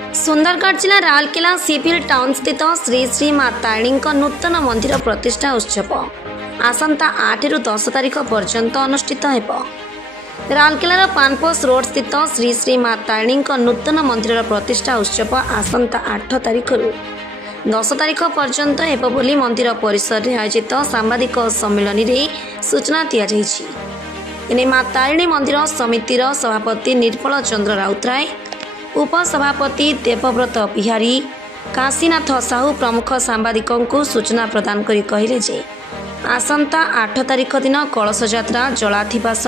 सुंदरगढ़ जिला Rourkela civil town स्थित श्री श्री माँ तारिणी नूतन मंदिर प्रतिष्ठा उत्सव आसंता 8 रु 10 तारिख पर्यंत अनुष्ठित हेब। राउरकेलार पानपोस रोड स्थित श्री श्री माँ तारिणी नूतन मंदिर प्रतिष्ठा उत्सव आसंता 8 तारिख रु 10 तारिख पर्यंत हेब बोली मंदिर परिसर में आयोजित सांबादिक सम्मेलन में सूचना दी जाइछि। एने माँ तारिणी मंदिर समितिर सभापति निर्मल चंद्र राउतराय, उपसभापति देवव्रत बिहारी, काशीनाथ साहू प्रमुख सांबादिकों को सूचना प्रदान करी कहिले जे आसंता 8 तारिख दिन कलश यात्रा, जलाधिवास,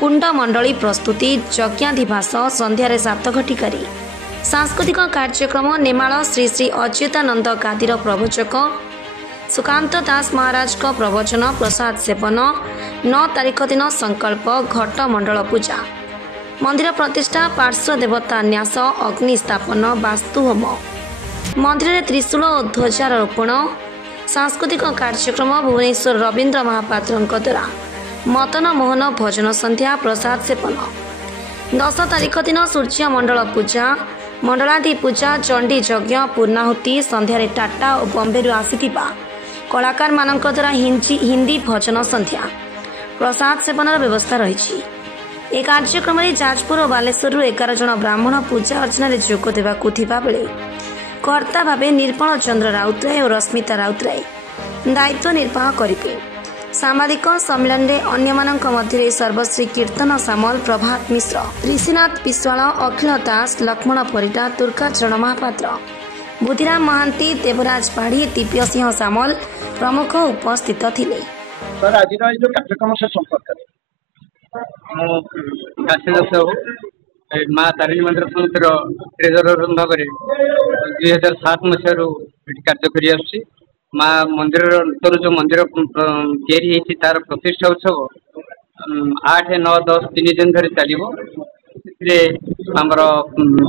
कुंड मंडली प्रस्तुति, यज्ञाधिवास, संध्यारे 7 घटिकारी सांस्कृतिक कार्यक्रम, नेमाल श्री श्री अच्युतानंद गादीर प्रवचक सुकांत दास महाराज का प्रवचन, प्रसाद सेवन, 9 तारिख दिन संकल्प, घट मंडल पूजा, मंदिर प्रतिष्ठा, पार्श्व देवता न्यास, अग्नि स्थापन, वास्तु होम, मंदिर में त्रिशूल और ध्वजारोपण, सांस्कृतिक कार्यक्रम, भुवनेश्वर रवींद्र महापात्र द्वारा मतन मोहन भजन संध्या, प्रसाद सेवन, 10 तारिख दिन सूर्य मंडल पूजा, मंडलादि पूजा, चंडी यज्ञ, पूर्णाहुति, संध्यारे टाटा और बॉम्बे आसीथिबा कलाकार मानक द्वारा हिंदी भजन संध्या, प्रसाद सेवन व्यवस्था रही। एक कार्यक्रम में जाजपुर और बालेश्वर 11 जन ब्राह्मण पूजा अर्चना जोग देवा बेले कर्ता भावे निर्मल चंद्र राउतराय और रश्मिता राउतराय दायित्व निर्वाह करेंगे। सांबादिक सम्मेलन में अन्य सर्वश्री कीर्तन सामल, प्रभात मिश्र, ऋषिनाथ विश्वाल, अखिल दास, लक्ष्मण परिडा, दुर्गाचरण महापात्र, बुद्धिराम महांती, देवराज पाढ़ी, दिव्य सिंह सामल प्रमुख उपस्थित थे। सर आज जो कार्यक्रम से संपर्क माँ तारिणी मंदिर समितिर ट्रेजरर भाव 2007 मसीह कार्य कर माँ मंदिर नूतन जो मंदिर या तार प्रतिष्ठा उत्सव 8, 9, 10 3 दिन धरी चलो। आमर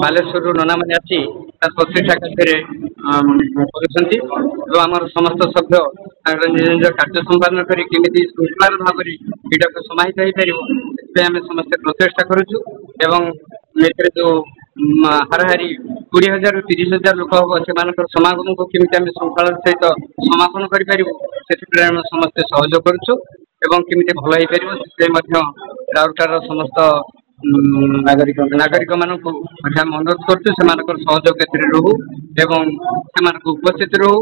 बालेश्वर नना मैंने आसी प्रतिष्ठा कार्य आमर समस्त सभ्य निज निज कार्य संपादन कर श्रृंखलार भाव को समाहित हो पार आम समस्त प्रचेषा करुचु एवं जो हाराहारी 20,000 ରୁ 30,000 लोक हम से समागम को केमी आम श्रृंखलार सहित समापन करें समस्ते सहयोग करुचु एवं केमी भल हो पार राउरकेलार समस्त नागरिक मानक अनुरोध करुचु सहयोग रहू एवं उपस्थित रहू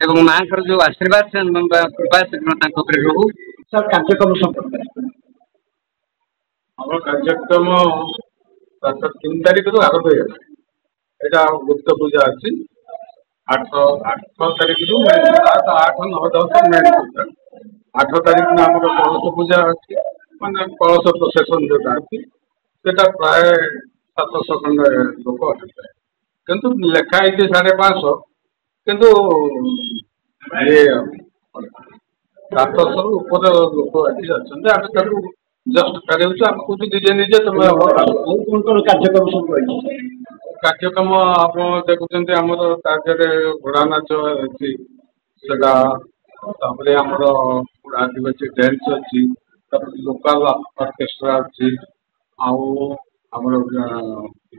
एवं माँ जो आशीर्वाद कृपा शीघ्र रहू। सर कार्यक्रम संपर्क आम कार्यक्रम 3 तारिख रू आरंभ हो यहाँ गुप्त पूजा अच्छी 8 तारिख रू 8, 9, 10 मेन पूजा 8 तारिख में आम कलश पूजा अच्छी मानने कलश प्रोसेसन जोटा अच्छी प्राय 700 खंड लोक आते किंतु लेखाई 550 किंतु ये 700 ऊपर लोक अच्छे आम जस्ट कर निजे तुम कार्यक्रम सब कार्यक्रम आप देखुं आम कार्य घोड़ा नाच अच्छी आमर आदिवासी डांस अच्छी लोकल ऑर्केस्ट्रा अच्छी आमर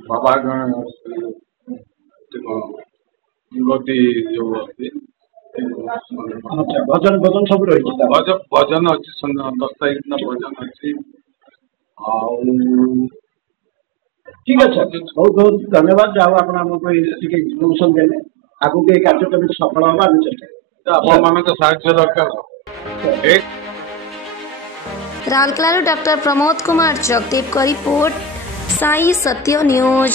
बाबा युवती जो अच्छी भजन भजन सब रही भजन अच्छी 10 तारिख दिन भजन अच्छी। ठीक है सर, बहुत बहुत धन्यवाद जाओ इनफर्मेशन देने आगू के कार्यक्रम सफल होगा मान साहाय्य दरकार। राउरकेला डॉक्टर प्रमोद कुमार जगदेव का रिपोर्ट, साई सत्य न्यूज।